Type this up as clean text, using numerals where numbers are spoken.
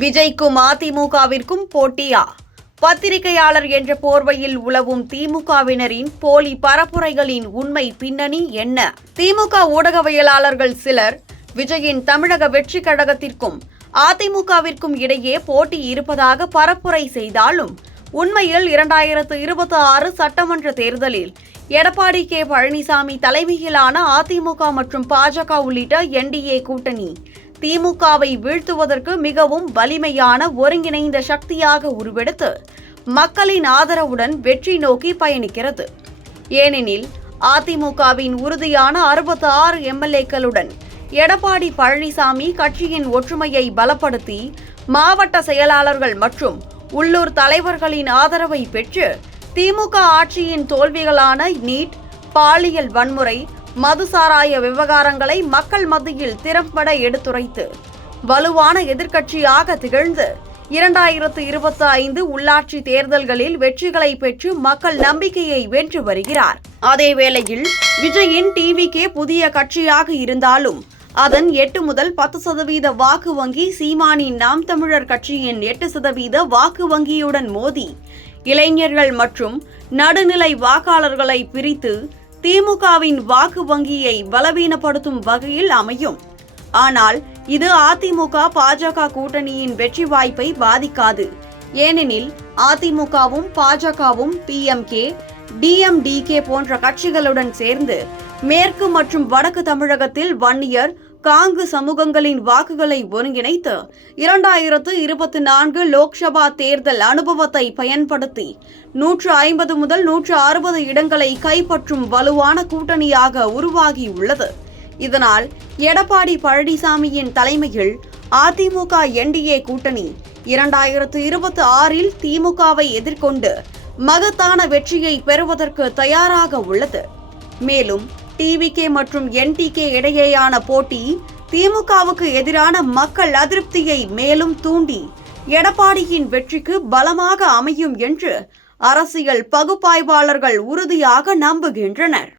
விஜய்க்கும் அதிமுகவிற்கும் போட்டியா? பத்திரிகையாளர் என்ற போர்வையில் உலவும் திமுகவினரின் போலி பரப்புரைகளின் உண்மை பின்னணி என்ன? திமுக ஊடகவியலாளர்கள் சிலர் விஜயின் தமிழக வெற்றிக் கழகத்திற்கும் அதிமுகவிற்கும் இடையே போட்டி இருப்பதாக பரப்புரை செய்தாலும் உண்மையில் 2026 சட்டமன்ற தேர்தலில் எடப்பாடி கே பழனிசாமி தலைமையிலான அதிமுக மற்றும் பாஜக உள்ளிட்ட என்டிஏ கூட்டணி திமுகவை வீழ்த்துவதற்கு மிகவும் வலிமையான ஒருங்கிணைந்த சக்தியாக உருவெடுத்து மக்களின் ஆதரவுடன் வெற்றி நோக்கி பயணிக்கிறது. ஏனெனில் அதிமுகவின் உறுதியான 66 எம்எல்ஏக்களுடன் எடப்பாடி பழனிசாமி கட்சியின் ஒற்றுமையை பலப்படுத்தி மாவட்ட செயலாளர்கள் மற்றும் உள்ளூர் தலைவர்களின் ஆதரவை பெற்று திமுக ஆட்சியின் தோல்விகளான நீட், பாலியல் வன்முறை, மதுசாராய விவகாரங்களை மக்கள் மத்தியில் திறம்பட எடுத்துரைத்து வலுவான எதிர்க்கட்சியாக திகழ்ந்து 2025 உள்ளாட்சி தேர்தல்களில் வெற்றிகளை பெற்று மக்கள் நம்பிக்கையை வென்று வருகிறார். அதேவேளையில் விஜயின் டிவிகே புதிய கட்சியாக இருந்தாலும் அதன் 8 முதல் 10% வாக்கு வங்கி சீமானின் நாம் தமிழர் கட்சியின் 8% வாக்கு வங்கியுடன் மோதி இளைஞர்கள் மற்றும் நடுநிலை வாக்காளர்களை பிரித்து திமுகவின் வாக்கு வங்கியை பலவீனப்படுத்தும் வகையில் அமையும். ஆனால் இது அதிமுக பாஜக கூட்டணியின் வெற்றி வாய்ப்பை பாதிக்காது. ஏனெனில் அதிமுகவும் பாஜகவும் பிஎம்கே, டிஎம்டிகே போன்ற கட்சிகளுடன் சேர்ந்து மேற்கு மற்றும் வடக்கு தமிழகத்தில் வன்னியர், காங்கு சமூகங்களின் வாக்குகளை ஒருங்கிணைத்து 2024 லோக்சபா தேர்தல் அனுபவத்தை பயன்படுத்தி 150 முதல் 160 இடங்களை கைப்பற்றும் வலுவான கூட்டணியாக உருவாகியுள்ளது. இதனால் எடப்பாடி பழனிசாமியின் தலைமையில் அதிமுக என்டிஏ கூட்டணி 2026 திமுகவை எதிர்கொண்டு மகத்தான வெற்றியை பெறுவதற்கு தயாராக உள்ளது. மேலும் டிவிகே மற்றும் என்டிகே இடையேயான போட்டி திமுகவுக்கு எதிரான மக்கள் அதிருப்தியை மேலும் தூண்டி எடப்பாடியின் வெற்றிக்கு பலமாக அமையும் என்று அரசியல் பகுப்பாய்வாளர்கள் உறுதியாக நம்புகின்றனர்.